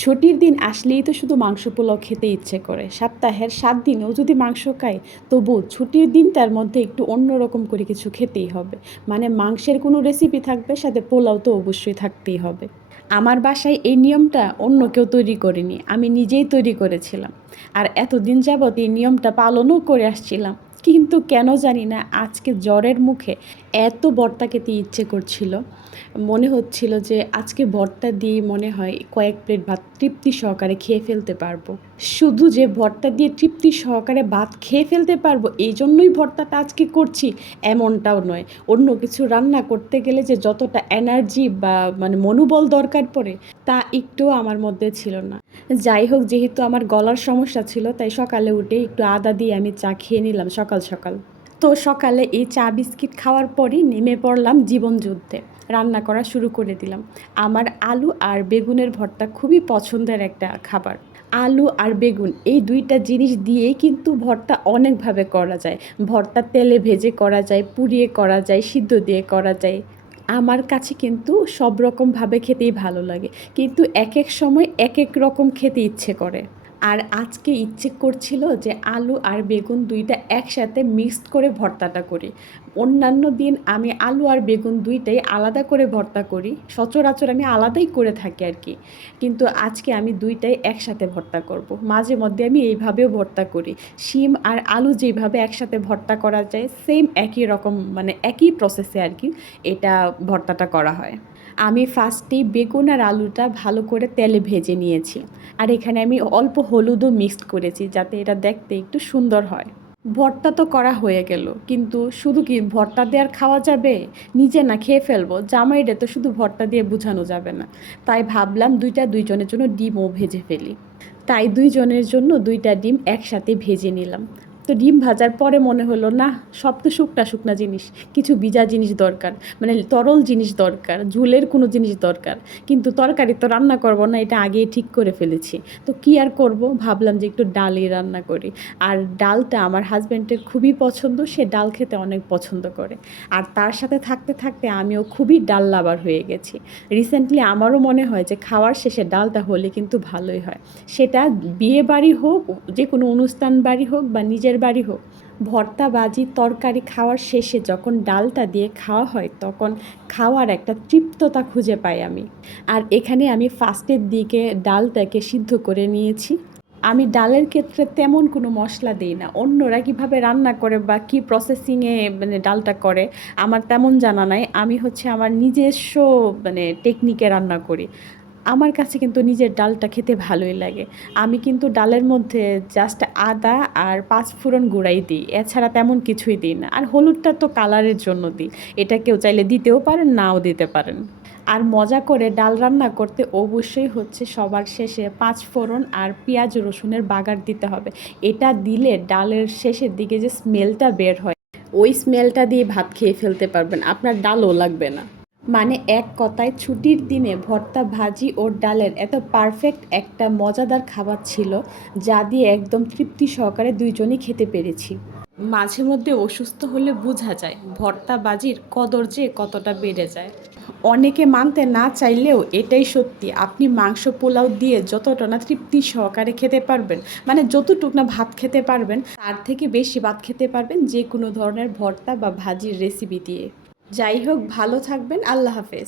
ছুটির দিন আসলেই তো শুধু মাংস পোলাও খেতে ইচ্ছে করে। সপ্তাহের সাত দিনেও যদি মাংস খায় তবু ছুটির দিনটার মধ্যে একটু অন্যরকম করে কিছু খেতেই হবে। মানে মাংসের কোনো রেসিপি থাকবে, সাথে পোলাও তো অবশ্যই থাকতেই হবে। আমার বাসায় এই নিয়মটা অন্য কেউ তৈরি করেনি, আমি নিজেই তৈরি করেছিলাম। আর এতদিন যাবৎ এই নিয়মটা পালনও করে আসছিলাম। কিন্তু কেন জানি না আজকে জ্বরের মুখে এত ভর্তা খেতে ইচ্ছে করছিল। মনে হচ্ছিল যে আজকে ভর্তা দিয়ে মনে হয় কয়েক প্লেট ভাত তৃপ্তি সহকারে খেয়ে ফেলতে পারব। শুধু যে ভর্তা দিয়ে তৃপ্তি সহকারে ভাত খেয়ে ফেলতে পারব, এই জন্যই ভর্তাটা আজকে করছি, এমনটাও নয়। অন্য কিছু রান্না করতে গেলে যে যতটা এনার্জি বা মানে মনোবল দরকার পড়ে, তা একটুও আমার মধ্যে ছিল না। যাই হোক, যেহেতু আমার গলার সমস্যা ছিল, তাই সকালে উঠে একটু আদা দিয়ে আমি চা খেয়ে নিলাম। সকাল সকাল সকাল। তো সকালে এই চা বিস্কিট খাওয়ার পরই নেমে পড়লাম জীবনযুদ্ধে রান্না করা শুরু করে দিলাম। আমার আলু আর বেগুনের ভর্তা খুবই পছন্দের একটা খাবার। আলু আর বেগুন এই দুইটা জিনিস দিয়েই কিন্তু ভর্তা অনেকভাবে করা যায়। ভর্তা তেলে ভেজে করা যায়, পুড়িয়ে করা যায়, সিদ্ধ দিয়ে করা যায়। আমার কাছে কিন্তু সব রকমভাবে খেতেই ভালো লাগে। কিন্তু এক এক সময় এক এক রকম খেতে ইচ্ছে করে। আর আজকে ইচ্ছে করছিল যে আলু আর বেগুন দুইটা একসাথে মিক্সড করে ভর্তাটা করি। অন্যান্য দিন আমি আলু আর বেগুন দুইটাই আলাদা করে ভর্তা করি। সচরাচর আমি আলাদাই করে থাকি আর কি। কিন্তু আজকে আমি দুইটাই একসাথে ভর্তা করব। মাঝে মধ্যে আমি এইভাবেও ভর্তা করি। শিম আর আলু যেভাবে একসাথে ভর্তা করা যায় সেম একই রকম মানে একই প্রসেসে আর কি এটা ভর্তাটা করা হয়। আমি ফার্স্টেই বেগুন আর আলুটা ভালো করে তেলে ভেজে নিয়েছি। আর এখানে আমি অল্প হলুদও মিক্সড করেছি যাতে এটা দেখতে একটু সুন্দর হয়। ভর্তা তো করা হয়ে গেল, কিন্তু শুধু কি ভর্তা দিয়ে আর খাওয়া যাবে? নিজে না খেয়ে ফেলব, জামাইরে তো শুধু ভর্তা দিয়ে বোঝানো যাবে না। তাই ভাবলাম দুইটা দুইজনের জন্য ডিমও ভেজে ফেলি। তাই দুইজনের জন্য দুইটা ডিম একসাথে ভেজে নিলাম। তো ডিম ভাজার পরে মনে হলো, না, সব তো শুকনা শুকনা জিনিস, কিছু ভিজা জিনিস দরকার মানে তরল জিনিস দরকার, ঝুলের কোনো জিনিস দরকার, কিন্তু তরকারি তো রান্না করব না, এটা আগেই ঠিক করে ফেলেছি। তো কি আর করব? ভাবলাম যে একটু ডালই রান্না করি। আর ডালটা আমার হাজব্যান্ডের খুবই পছন্দ, সে ডাল খেতে অনেক পছন্দ করে। আর তার সাথে থাকতে থাকতে আমিও খুবই ডাল লাভার হয়ে গেছি। রিসেন্টলি আমারও মনে হয় যে খাওয়ার শেষে ডালটা হলে কিন্তু ভালোই হয়। সেটা বিয়ে বাড়ি হোক, যে কোনো অনুষ্ঠান বাড়ি হোক, বা নিজের বাড়ি হোক, ভর্তা বাজি তরকারি খাওয়ার শেষে যখন ডালটা দিয়ে খাওয়া হয় তখন খাওয়ার একটা তৃপ্ততা খুঁজে পাই আমি। আর এখানে আমি ফার্স্টের দিকে ডালটাকে সিদ্ধ করে নিয়েছি। আমি ডালের ক্ষেত্রে তেমন কোনো মশলা দিই না। অন্যরা কীভাবে রান্না করে বা কী প্রসেসিংয়ে মানে ডালটা করে, আমার তেমন জানা নাই। আমি হচ্ছে আমার নিজস্ব মানে টেকনিকে রান্না করি। আমার কাছে কিন্তু নিজের ডালটা খেতে ভালোই লাগে। আমি কিন্তু ডালের মধ্যে জাস্ট আদা আর পাঁচফোড়ন গুঁড়াই দিই। এছাড়া তেমন কিছুই দিই না। আর হলুদটা তো কালারের জন্য দিই। এটা কেউ চাইলে দিতেও পারেন, নাও দিতে পারেন। আর মজা করে ডাল রান্না করতে অবশ্যই হচ্ছে সবার শেষে পাঁচ ফোড়ন আর পেঁয়াজ রসুনের বাগার দিতে হবে। এটা দিলে ডালের শেষের দিকে যে স্মেলটা বের হয়, ওই স্মেলটা দিয়ে ভাত খেয়ে ফেলতে পারবেন। আপনার ডালও লাগবে না। মানে এক কথায় ছুটির দিনে ভর্তা ভাজি ও ডালের এত পারফেক্ট একটা মজাদার খাবার ছিল যা দিয়ে একদম তৃপ্তি সহকারে দুইজনই খেতে পেরেছি। মাঝে মধ্যে অসুস্থ হলে বোঝা যায় ভর্তা বাজির কদর যে কতটা বেড়ে যায়। অনেকে মানতে না চাইলেও এটাই সত্যি আপনি মাংস পোলাও দিয়ে যতটা না তৃপ্তি সহকারে খেতে পারবেন মানে যতটুক না ভাত খেতে পারবেন তার থেকে বেশি ভাত খেতে পারবেন যে কোনো ধরনের ভর্তা বা ভাজির রেসিপি দিয়ে। যাই হোক ভালো থাকবেন আল্লাহ হাফেজ।